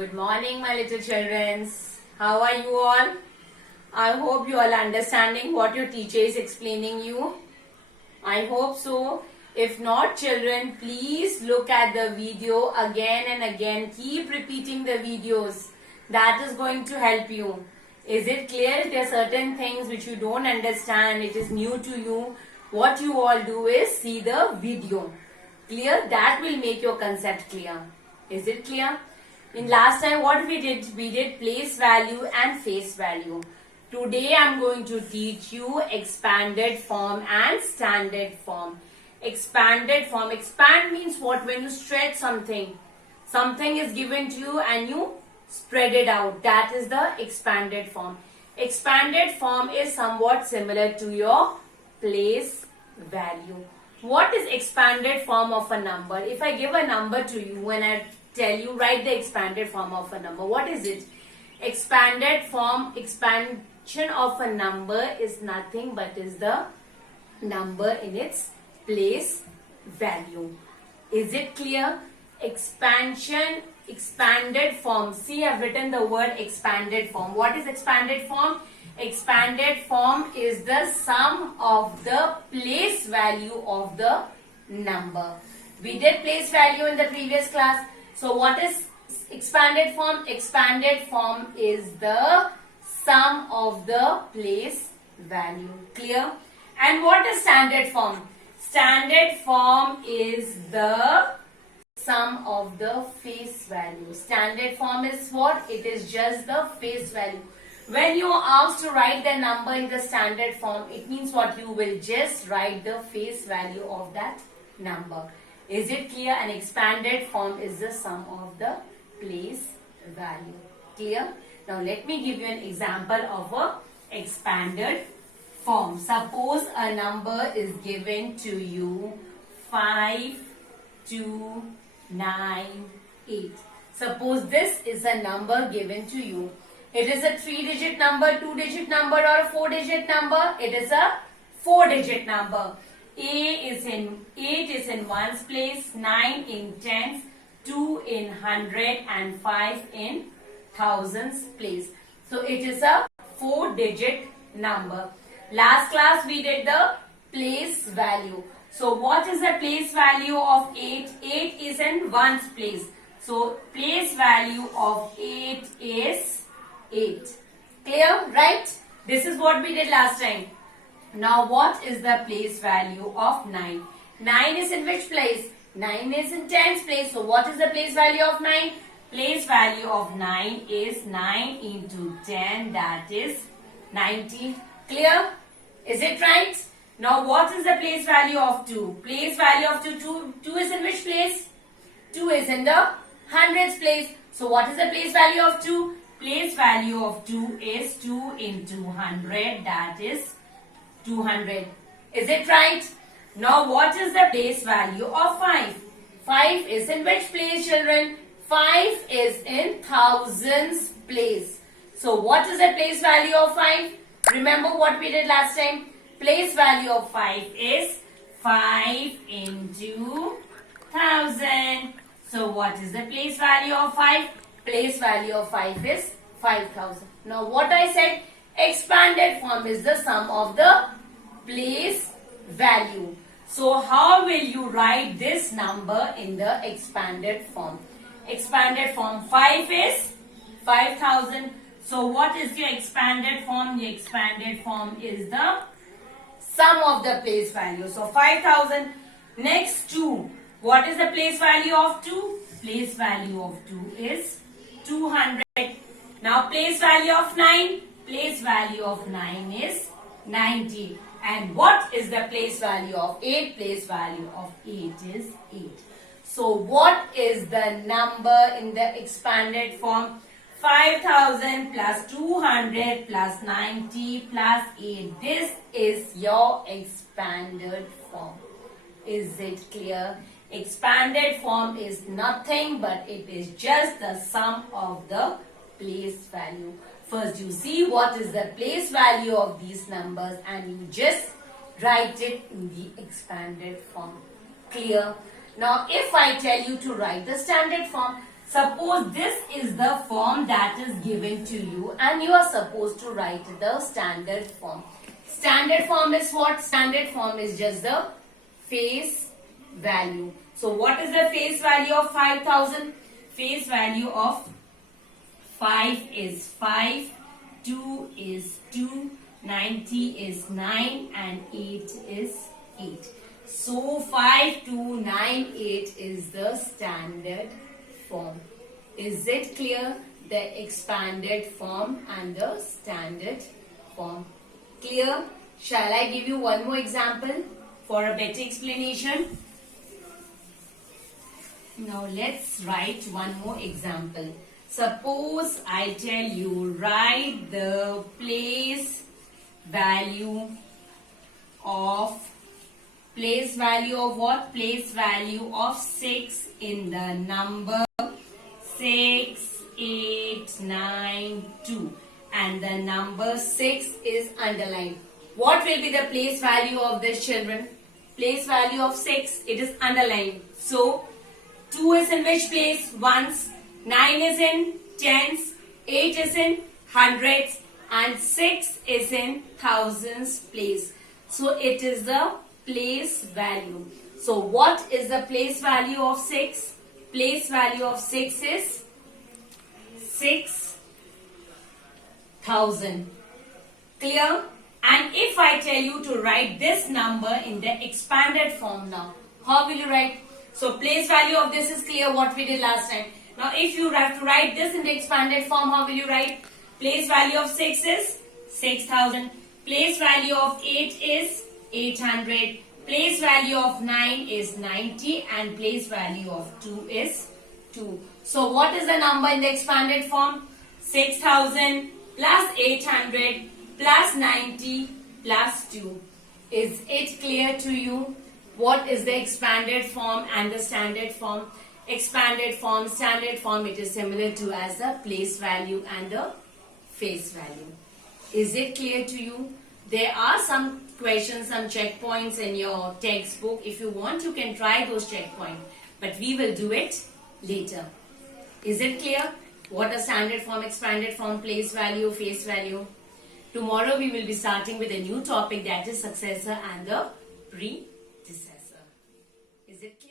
Good morning, my little children. How are you all? I hope you all understanding what your teacher is explaining you. I hope so. If not, children, please look at the video again and again. Keep repeating the videos. That is going to help you. Is it clear? There are certain things which you don't understand. It is new to you. What you all do is see the video. Clear? That will make your concept clear. Is it clear? In last time what we did place value and face value. Today I am going to teach you expanded form and standard form. Expanded form. Expand means what? When you stretch something. Something is given to you and you spread it out. That is the expanded form. Expanded form is somewhat similar to your place value. What is expanded form of a number? If I give a number to you and I tell you write the expanded form of a number, what is it? Expanded form, expansion of a number is nothing but is the number in its place value. Is it clear? Expansion, expanded form. See, I've written the word expanded form. What is expanded form? Expanded form is the sum of the place value of the number. We did place value in the previous class. So what is expanded form? Expanded form is the sum of the place value. Clear? And what is standard form? Standard form is the sum of the face value. Standard form is what? It is just the face value. When you are asked to write the number in the standard form, it means what? You will just write the face value of that number. Is it clear? An expanded form is the sum of the place value. Clear? Now let me give you an example of a expanded form. Suppose a number is given to you 5, 2, 9, 8. Suppose this is a number given to you. It is a 3-digit number, 2-digit number or a 4-digit number. It is a 4-digit number. 8 is in ones place, 9 in tens, 2 in hundred and 5 in thousands place. So it is a 4-digit number. Last class we did the place value. So what is the place value of 8? 8 is in ones place. So place value of 8 is 8. Clear? Right? This is what we did last time. Now what is the place value of 9? 9 is in which place? 9 is in tens place. So what is the place value of 9? Place value of 9 is 9 into 10, that is 90. Clear? Is it right? Now what is the place value of 2? Place value of 2 is in which place? 2 is in the hundreds place. So what is the place value of 2? Place value of 2 is 2 into 100, that is 200. Is it right? Now what is the place value of 5? 5 is in which place, children? 5 is in thousands place. So what is the place value of 5? Remember what we did last time? Place value of 5 is 5 into 1000. So what is the place value of 5? Place value of 5 is 5000. Now what I said? Expanded form is the sum of the place value. So how will you write this number in the expanded form? Expanded form, 5 is 5000. So what is your expanded form? The expanded form is the sum of the place value. So 5000. Next 2. What is the place value of 2? Place value of 2 is 200. Now place value of 9. Place value of 9 is 90. And what is the place value of 8? Place value of 8 is 8. So what is the number in the expanded form? 5000 plus 200 plus 90 plus 8. This is your expanded form. Is it clear? Expanded form is nothing but it is just the sum of the place value. First you see what is the place value of these numbers and you just write it in the expanded form. Clear? Now if I tell you to write the standard form, Suppose this is the form that is given to you and you are supposed to write the standard form. Standard form is what? Standard form is just the face value. So what is the face value of 5,000? Face value of 5 is 5, 2 is 2, 90 is 9 and 8 is 8. So 5298 is the standard form. Is it clear? The expanded form and the standard form. Clear? Shall I give you one more example for a better explanation? Now let's write one more example. Suppose I tell you write the place value of what? Place value of 6 in the number 6892 and the number 6 is underlined. What will be the place value of this, children? Place value of 6, it is underlined. So 2 is in which place? Ones. 9 is in tens. 8 is in hundreds. And 6 is in thousands place. So it is the place value. So what is the place value of 6? Place value of 6 is 6,000. Clear? And if I tell you to write this number in the expanded form now, how will you write? So place value of this is clear, what we did last time. Now if you have to write this in the expanded form, how will you write? Place value of 6 is 6,000. Place value of 8 is 800. Place value of 9 is 90 and place value of 2 is 2. So what is the number in the expanded form? 6,000 plus 800 plus 90 plus 2. Is it clear to you? What is the expanded form and the standard form? Expanded form, standard form, it is similar to as the place value and the face value. Is it clear to you? There are some questions, some checkpoints in your textbook. If you want, you can try those checkpoints. But we will do it later. Is it clear? What are standard form, expanded form, place value, face value? Tomorrow we will be starting with a new topic, that is successor and the predecessor. Is it clear?